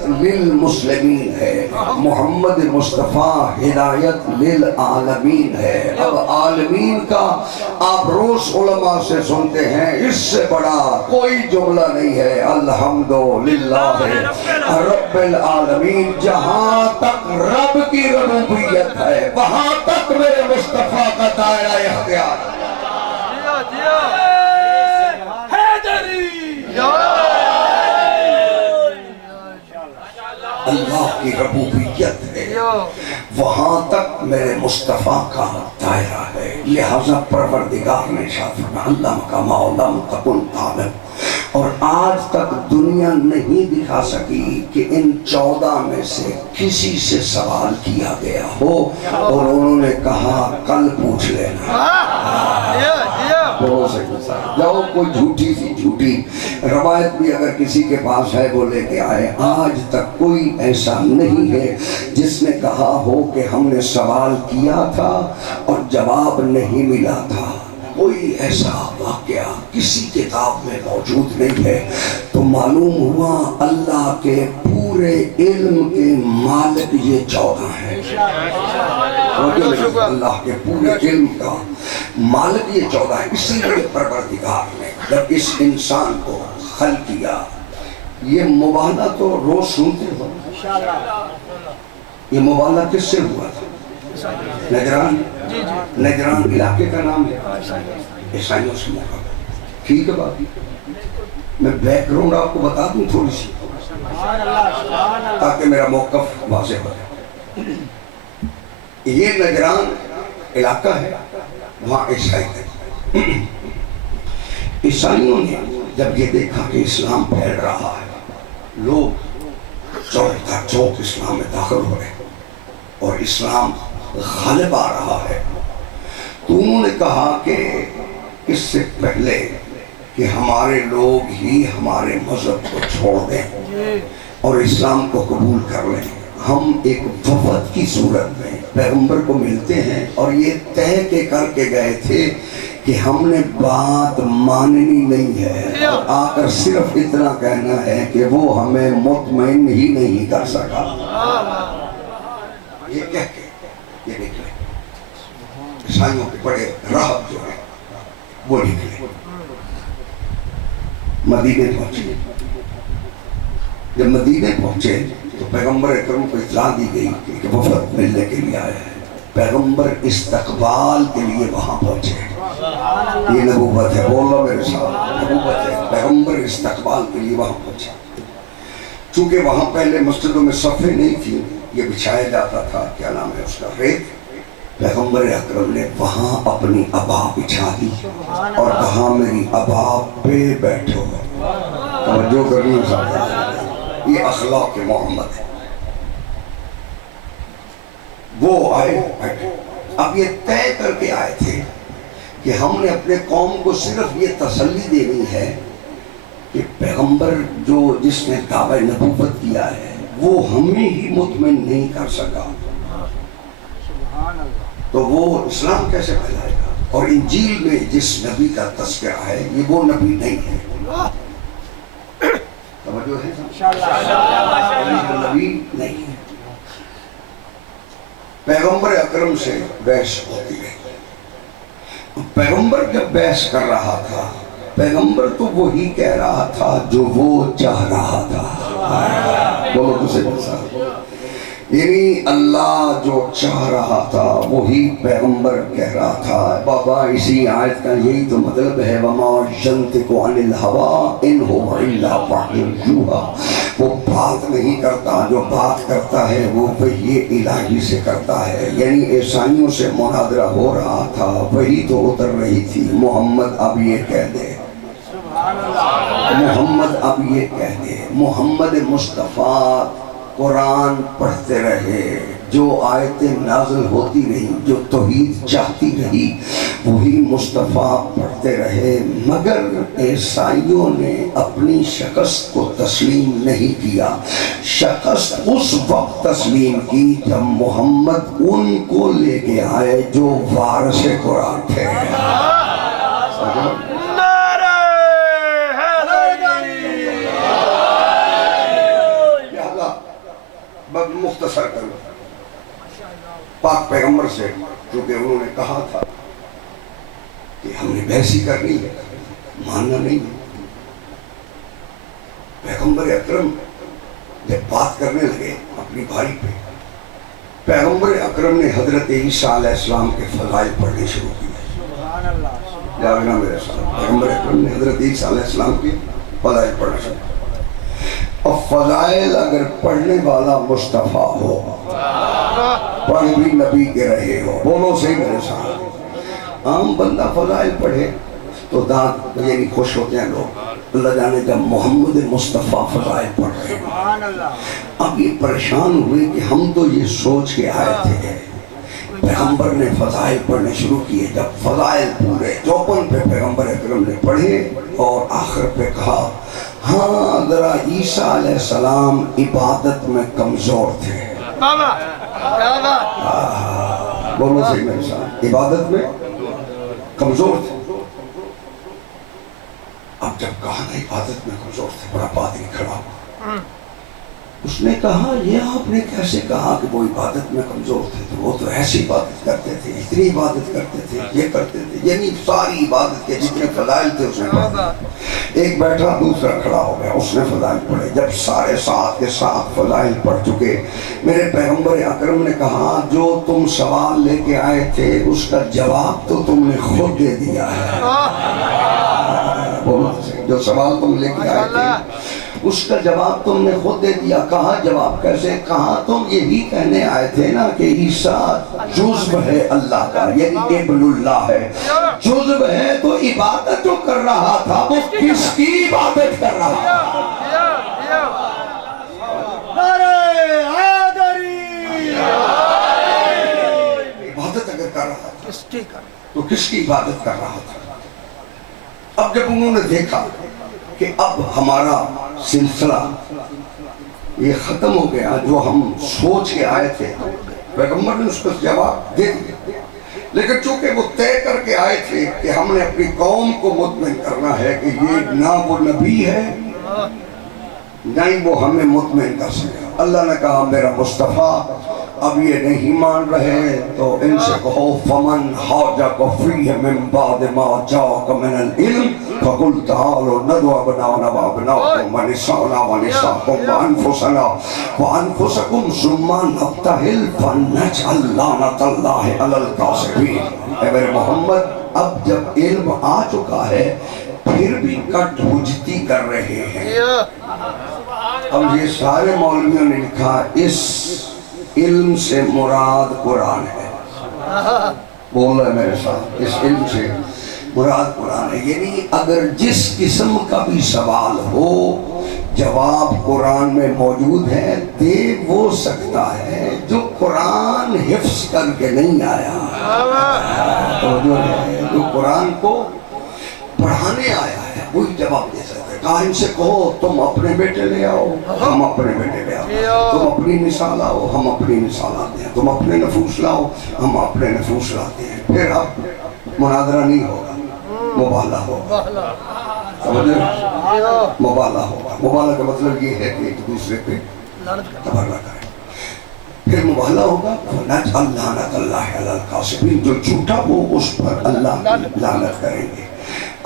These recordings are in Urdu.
ہدایت للمسلمین ہے، محمد مصطفیٰ ہدایت للعالمین ہے۔ اب عالمین کا آپ روز علماء سے سنتے ہیں، اس سے بڑا کوئی جملہ نہیں ہے الحمدللہ رب العالمین۔ جہاں تک رب کی ربوبیت ہے وہاں تک میرے مصطفیٰ کا دائرہ اختیار ہے۔ اللہ کی ربوبیت ہے، وہاں تک میرے مصطفیٰ کا دائرہ ہے۔ لہذا پروردگار نے ارشاد فرمایا علم کا ما لم تکن تعلم، اور آج تک دنیا نہیں دکھا سکی کہ ان 14 میں سے کسی سے سوال کیا گیا ہو اور انہوں نے کہا کل پوچھ لینا۔ جاؤ کوئی جھوٹی سی جھوٹی روایت بھی اگر کسی کے پاس ہے وہ لے کے آئے۔ آج تک کوئی ایسا نہیں ہے جس نے کہا ہو کہ ہم نے سوال کیا تھا اور جواب نہیں ملا تھا۔ کوئی ایسا واقعہ کسی کتاب میں موجود نہیں ہے۔ تو معلوم ہوا اللہ کے پورے علم کے مالک یہ 14 ہیں۔ اللہ کے پورے علم کا مالک یہ 14 ہے۔ اسی لیے پروردگار نے جب اس انسان کو خلق کیا، یہ مبالغہ تو روز سنتے ہو، یہ مبالغہ کس سے ہوا تھا؟ نجران، نجران علاقے کا نام ہے، عیسائیوں سے مقابلہ۔ ٹھیک ہے بات، میں بیک گراؤنڈ آپ کو بتا دوں تھوڑی سی تاکہ میرا موقف واضح ہو جائے۔ یہ نجران علاقہ ہے، وہاں عیسائی تھے۔ عیسائیوں نے جب یہ دیکھا کہ اسلام پھیل رہا ہے، لوگ چوک کا چوک اسلام میں داخل ہو رہے اور اسلام غالب آ رہا ہے، تو انہوں نے کہا کہ اس سے پہلے کہ ہمارے لوگ ہی ہمارے مذہب کو چھوڑ دیں اور اسلام کو قبول کر لیں، ہم ایک وفد کی صورت میں پیغمبر کو ملتے ہیں اور یہ طے کے کر کے گئے تھے کہ ہم نے بات ماننی نہیں ہے، اور آ کر صرف اتنا کہنا ہے کہ وہ ہمیں مطمئن ہی نہیں کر سکا۔ یہ کہہ کے یہ نکلے، عیسائیوں کے بڑے راہب جو ہیں وہ نکلے، مدینے پہنچے۔ جب مدینے پہنچے تو پیغمبر اکرم کو اطلاع دی گئی کہ وفد ملنے کے لیے آیا ہے۔ پیغمبر استقبال کے لیے وہاں پہنچے۔ یہ نبوت ہے، بولو میرے ساتھ، نبوت ہے۔ پیغمبر استقبال کے لیے وہاں پہنچے۔ چونکہ وہاں پہلے مسجدوں میں صفیں نہیں تھی، یہ بچھایا جاتا تھا، کیا نام ہے اس کا، ریت۔ پیغمبر اکرم نے وہاں اپنی ابا بچھا دی اور کہا میری ابا پہ بیٹھو۔ توجہ کرنی صاحب، یہ اخلاق محمد ہے۔ وہ آئے بیٹھے۔ اب یہ طے کر کے آئے تھے کہ ہم نے اپنے قوم کو صرف یہ تسلی دینی ہے کہ پیغمبر جو جس نے دعوی نبوت کیا ہے وہ ہمیں ہی مطمئن نہیں کر سکا، تو وہ اسلام کیسے پھیلائے گا؟ اور انجیل میں جس نبی کا تذکرہ ہے یہ وہ نبی نہیں ہے۔ توجہ ہے نبی نہیں ہے۔ پیغمبر اکرم سے بحث ہوتی رہی۔ پیغمبر جب بحث کر رہا تھا، پیغمبر تو وہی کہہ رہا تھا جو وہ چاہ رہا تھا۔ بولو دوسرے ساتھ، یعنی اللہ جو چاہ رہا تھا وہی پیغمبر کہہ رہا تھا۔ بابا اسی آیت کا یہی تو مطلب ہے، وَمَا يَنطِقُ عَنِ الْهَوَىٰ إِنْ هُوَ إِلَّا وَحْيٌ يُوحَىٰ، وہ بات نہیں کرتا، جو بات کرتا ہے وہ وحی الہی سے کرتا ہے۔ یعنی عیسائیوں سے مناظرہ ہو رہا تھا، وہی تو اتر رہی تھی، محمد اب یہ کہہ دے، محمد اب یہ کہہ دے۔ محمد مصطفیٰ قرآن پڑھتے رہے، جو آیتیں نازل ہوتی رہی، جو توحید چاہتی رہی وہی مصطفیٰ پڑھتے رہے، مگر عیسائیوں نے اپنی شکست کو تسلیم نہیں کیا۔ شکست اس وقت تسلیم کی جب محمد ان کو لے کے آئے جو وارث قرآن تھے۔ پاک پیغمبر سے، کیونکہ انہوں نے کہا تھا کہ ہم نے بحث ہی کرنی ہے، ماننا نہیں ہے۔ پیغمبر اکرم جب بات کرنے لگے اپنی بھائی پہ، پیغمبر اکرم نے حضرت عیسیٰ علیہ السلام کے فضائل پڑھنے شروع کیے۔ جاگنا میرے ساتھ، پیغمبر اکرم نے حضرت عیسیٰ علیہ السلام کے فضائل پڑھنا شروع کیا۔ اور فضائل اگر پڑھنے والا مصطفیٰ ہو، پڑھ بھی نبی کے رہے ہو، بولو صحیح میرے ساتھ۔ عام بندہ فضائل پڑھے تو دانت یعنی خوش ہوتے ہیں لوگ، اللہ جانے جب محمد مصطفیٰ فضائل پڑھ رہے ہیں۔ اب یہ پریشان ہوئے کہ ہم تو یہ سوچ کے آئے تھے، پیغمبر نے فضائل پڑھنے شروع کیے۔ جب فضائل پورے چوپن پہ پیغمبر اکرم نے پڑھے اور آخر پہ کہا ہاں ذرا عیسیٰ علیہ السلام عبادت میں کمزور تھے۔ بولو صحیح میرے ساتھ، عبادت میں کمزور تھے۔ اب جب کہا نا عبادت میں کمزور تھے، بڑا پادری کھڑا ہوا، اس نے کہا یہ آپ نے کیسے کہا کہ وہ عبادت میں کمزور تھے؟ تو وہ تو ایسی عبادت کرتے تھے، اتنی عبادت کرتے تھے، یہ کرتے تھے، یعنی ساری عبادت کے جتنے فضائل تھے اس نے پڑھے۔ ایک بیٹھا دوسرا کھڑا ہو گیا، اس نے فضائل پڑھے۔ جب سارے ساتھ کے ساتھ فضائل پڑھ چکے، میرے پیغمبر اکرم نے کہا جو تم سوال لے کے آئے تھے اس کا جواب تو تم نے خود دے دیا ہے۔ جو سوال تم لے کے آئے تھے اس کا جواب تم نے خود دے دیا۔ کہا جواب کیسے؟ کہا تم یہی کہنے آئے تھے نا کہ عیسیٰ جزو ہے اللہ کا، یعنی ابن اللہ ہے۔ جزو ہے تو عبادت جو کر رہا تھا وہ کس کی عبادت کر رہا تھا؟ عبادت اگر کر رہا تھا تو کس کی عبادت کر رہا تھا؟ اب جب انہوں نے دیکھا کہ اب ہمارا سلسلہ یہ ختم ہو گیا، جو ہم سوچ کے آئے تھے، پیغمبر نے اس کو جواب دے دیا، لیکن چونکہ وہ طے کر کے آئے تھے کہ ہم نے اپنی قوم کو مطمئن کرنا ہے کہ یہ نہ وہ نبی ہے نہ ہی وہ ہمیں مطمئن کر سکے، اللہ نے کہا میرا مصطفیٰ اب یہ نہیں مان رہے تو ان سے کہو فمن حاجک فیہ من بعد ما جاءک من العلم فقل تعالوا ندعو ابناءنا وابناءکم ونساءنا ونساءکم وانفسنا وانفسکم ثم نبتہل فنجعل لعنۃ اللہ علی الکاذبین۔ اے میرے محمد اب جب علم آ چکا ہے پھر بھی کٹ بجتی کر رہے ہیں۔ اب یہ سارے مولویوں نے لکھا اس علم سے مراد قرآن ہے، بول رہے میرے ساتھ، اس علم سے مراد قرآن ہے، یعنی اگر جس قسم کا بھی سوال ہو جواب قرآن میں موجود ہے، دے وہ سکتا ہے جو قرآن حفظ کر کے نہیں آیا، جو قرآن کو پڑھانے آیا ہے وہی جواب دے سکتا ہے۔ کہا ان سے کہو تم اپنے بیٹے لے آؤ، ہم اپنے بیٹے لے آؤ، تم اپنی مثال آؤ، ہم اپنی مثال آتے ہیں، تم اپنے نفوس لاؤ، ہم اپنے نفوس لاتے ہیں، پھر اب مناظرہ نہیں ہوگا، مباحثہ ہوگا، مباحثہ ہوگا۔ مباحثہ کا مطلب یہ ہے کہ ایک دوسرے پہ تبرہ کریں، پھر مباحثہ ہوگا، فَنَجْعَلْ لَعْنَةَ اللَّهِ عَلَى الْكَاذِبِينَ، جو جھوٹا وہ اس پر اللہ کی لعنت کریں گے۔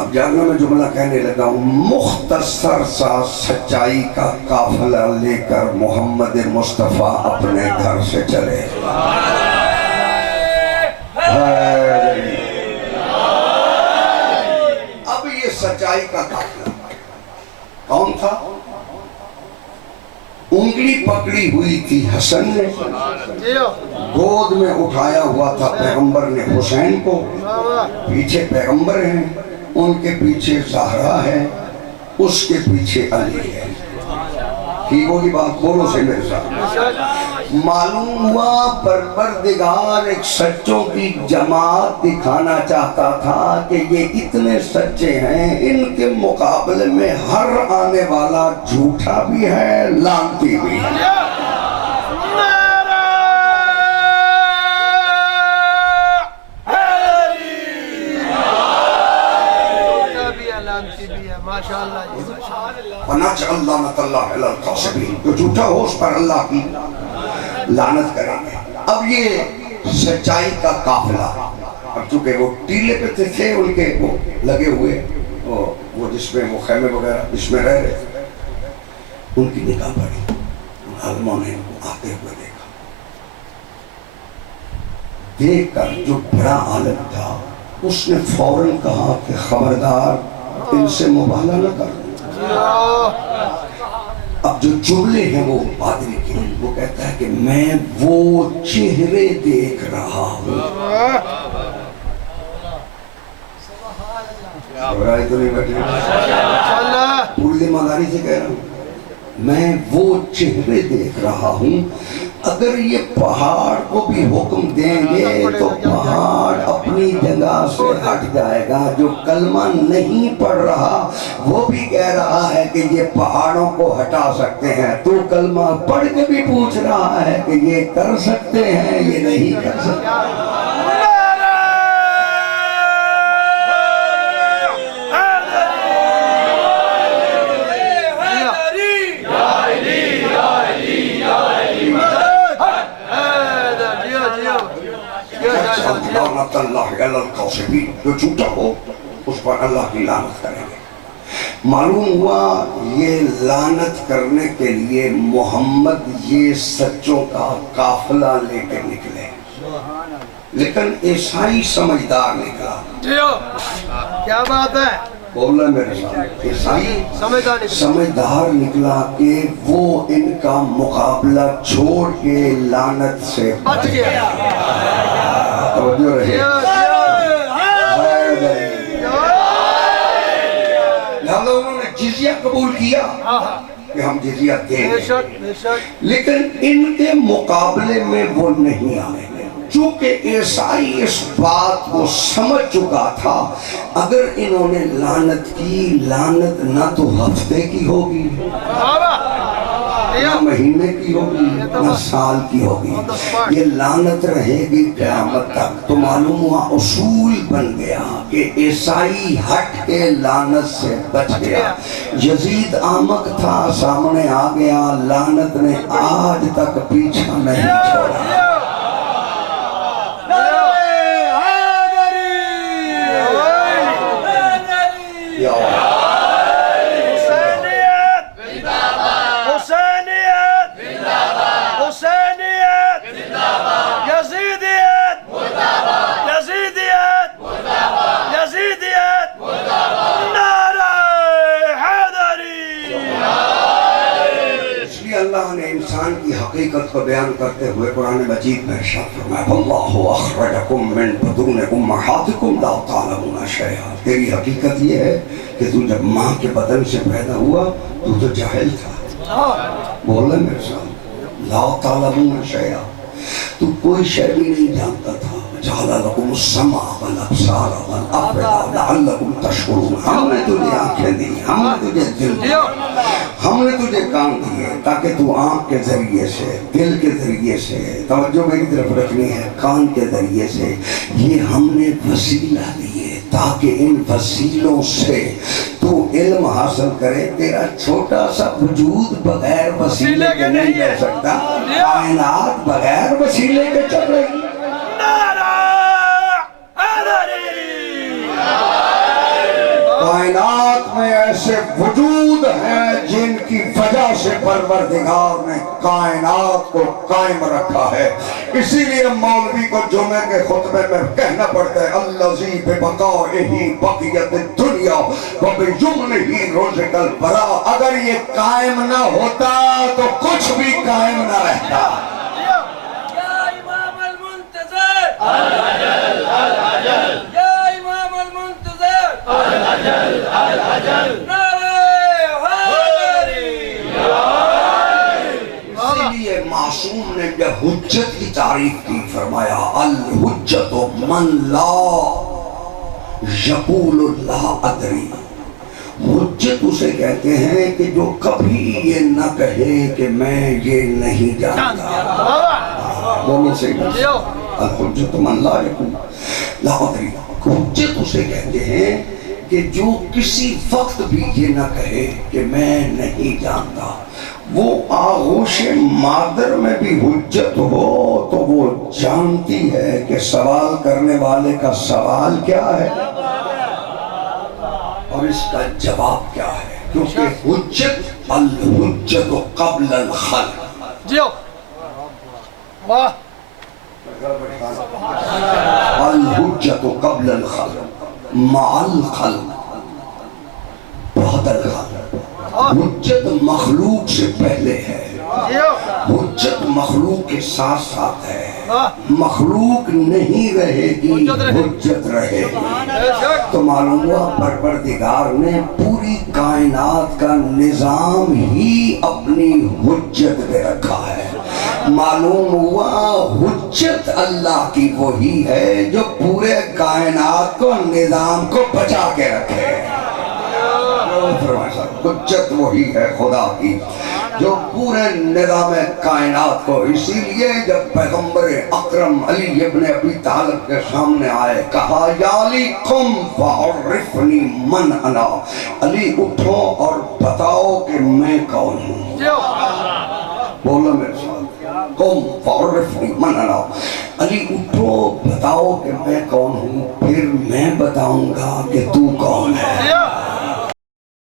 اب جانا میں جملہ کہنے لگا ہوں، مختصر سا سچائی کا قافلہ لے کر محمد مصطفیٰ اپنے گھر سے چلے۔ اب یہ سچائی کا قافلہ کون تھا؟ انگلی پکڑی ہوئی تھی حسن نے، گود میں اٹھایا ہوا تھا پیغمبر نے حسین کو، پیچھے پیغمبر ہیں، ان کے پیچھے زہرا ہے، اس کے پیچھے علی ہے۔ ٹھیک ہوگی بات؟ بولو سے میرے ساتھ۔ معلوم ہوا پروردگار ایک سچوں کی جماعت دکھانا چاہتا تھا کہ یہ اتنے سچے ہیں، ان کے مقابلے میں ہر آنے والا جھوٹا بھی ہے، لعنتی بھی ہے۔ وَنَجْعَلْ لَعْنَةَ اللَّهِ عَلَى الْكَاذِبِينَ، جو جھوٹا ہو اس پر اللہ کی لعنت کریں گے۔ اب یہ سچائی کا قافلہ. اب چونکہ وہ ٹیلے پہ تھے ان کے وہ لگے ہوئے وہ جس میں وہ خیمے وغیرہ جس میں رہ رہے تھے, ان کی نگاہ پڑی. عالموں نے ان کو آتے ہوئے دیکھا. دیکھ کر جو بڑا عالم تھا اس نے فوراً کہا کہ خبردار ان سے مبالغہ نہ کر. اب جو جملے ہیں وہ پادری کے لیے, وہ کہتا ہے کہ میں وہ چہرے دیکھ رہا ہوں. گھبرائے تو نہیں بیٹھے, پوری ایمانداری سے کہہ رہا ہوں, میں وہ چہرے دیکھ رہا ہوں. اگر یہ پہاڑ کو بھی حکم دیں گے تو پہاڑ اپنی جگہ سے ہٹ جائے گا. جو کلمہ نہیں پڑھ رہا وہ بھی کہہ رہا ہے کہ یہ پہاڑوں کو ہٹا سکتے ہیں. تو کلمہ پڑھ کے بھی پوچھ رہا ہے کہ یہ کر سکتے ہیں یہ نہیں کر سکتے. جو جھوٹا ہو اس پر اللہ کی لعنت کریں گے. معلوم ہوا یہ لعنت کرنے کے لیے محمد یہ سچوں کا قافلہ لے کے نکلے, لیکن عیسائی سمجھدار نکلا. کیا بات ہے, بول رہے میرے ساتھ, عیسائی سمجھدار نکلا کہ وہ ان کا مقابلہ چھوڑ کے لعنت سے بچ گیا. توجہ رہے. لہذا انہوں نے جزیہ قبول کیا کہ ہم جزیہ دیں گے, لیکن ان کے مقابلے میں وہ نہیں آئے. چونکہ عیسائی اس بات کو سمجھ چکا تھا اگر انہوں نے لعنت کی, لعنت نہ تو ہفتے کی ہوگی نہ مہینے کی ہوگی نہ سال کی ہوگی, یہ لعنت رہے گی قیامت تک. تو معلوم ہوا اصول بن گیا کہ عیسائی ہٹ کے لعنت سے بچ گیا. یزید احمق تھا, سامنے آ گیا, لعنت نے آج تک پیچھا نہیں چھوڑا. حقیقت کو بیان کرتے ہوئے قرآن مجید میں ارشاد فرمایا واللہ اخرجکم من بطون امہاتکم لا تعلمون شیئا. تیری حقیقت یہ ہے کہ تو جب ماں کے بدن سے پیدا ہوا تو جاہل تھا. بول رہے میرے ساتھ, لا تعلمون شیئا, تو کوئی شے بھی نہیں جانتا تھا. جعل لکم السمع والابصار والافئدہ لعلکم تشکرون. ہم نے تجھے آنکھیں دی, ہم نے تجھے دل دیا, ہم نے تجھے کان دیے تاکہ تو آنکھ کے ذریعے سے, دل کے ذریعے سے, توجہ میری طرف رکھنی ہے, کان کے ذریعے سے یہ ہم نے وسیلہ دیے تاکہ ان وسیلوں سے تو علم حاصل کرے. تیرا چھوٹا سا وجود بغیر وسیلے کے نہیں رہ سکتا. کائنات بغیر وسیلے کے چل رہی. کائنات میں ایسے وجود ہیں جن کی وجہ سے پروردگار نے کائنات کو قائم رکھا ہے. اسی لیے مولوی کو جمعے کے خطبے میں کہنا پڑتا ہے الذی ببقائہ بقیت الدنیا وبجملہ رزق البراء. اگر یہ قائم نہ ہوتا تو کچھ بھی قائم نہ رہتا. یا امام المنتظر العجل العجل, یا امام المنتظر العجل العجل, معصوم نے جب حجت کی تعریف کی فرمایا الحجت من لا یقول لا ادری. حجت اسے کہتے ہیں کہ جو کبھی یہ نہ کہے کہ میں یہ نہیں جانتا. دونوں سے الحجت من لا یقول لا ادری. حجت اسے کہتے ہیں کہ جو کسی وقت بھی یہ نہ کہے کہ میں نہیں جانتا. وہ آغوش مادر میں بھی حجت ہو تو وہ جانتی ہے کہ سوال کرنے والے کا سوال کیا ہے اور اس کا جواب کیا ہے، کیونکہ حجت الحجت قبل الخلق، جیو واہ الحجت قبل الخلق مع الخلق بعد الخلق۔ حجت مخلوق سے پہلے ہے، جیو حجت مخلوق کے ساتھ ساتھ ہے، واہ مخلوق نہیں رہے گی حجت رہے۔ حجت رہے گی۔ بے شک تو معلوم ہوا پروردگار نے پوری کائنات کا نظام ہی اپنی حجت میں رکھا ہے۔ معلوم ہوا حجت اللہ کی وہی ہے جو پورے کائنات کو نظام کو بچا کے رکھے۔ حجت وہی ہے خدا کی جو پورے نظام کائنات کو، اسی لیے جب پیغمبر اکرم علی ابن ابی طالب کے سامنے آئے کہا یا علی قم فعرفنی من انا، علی اٹھو اور بتاؤ کہ میں کون ہوں۔ جیو بولو میرے ساتھ، قم فعرفنی من انا، علی اٹھو بتاؤ کہ میں کون ہوں، پھر میں بتاؤں گا کہ تو کون ہے۔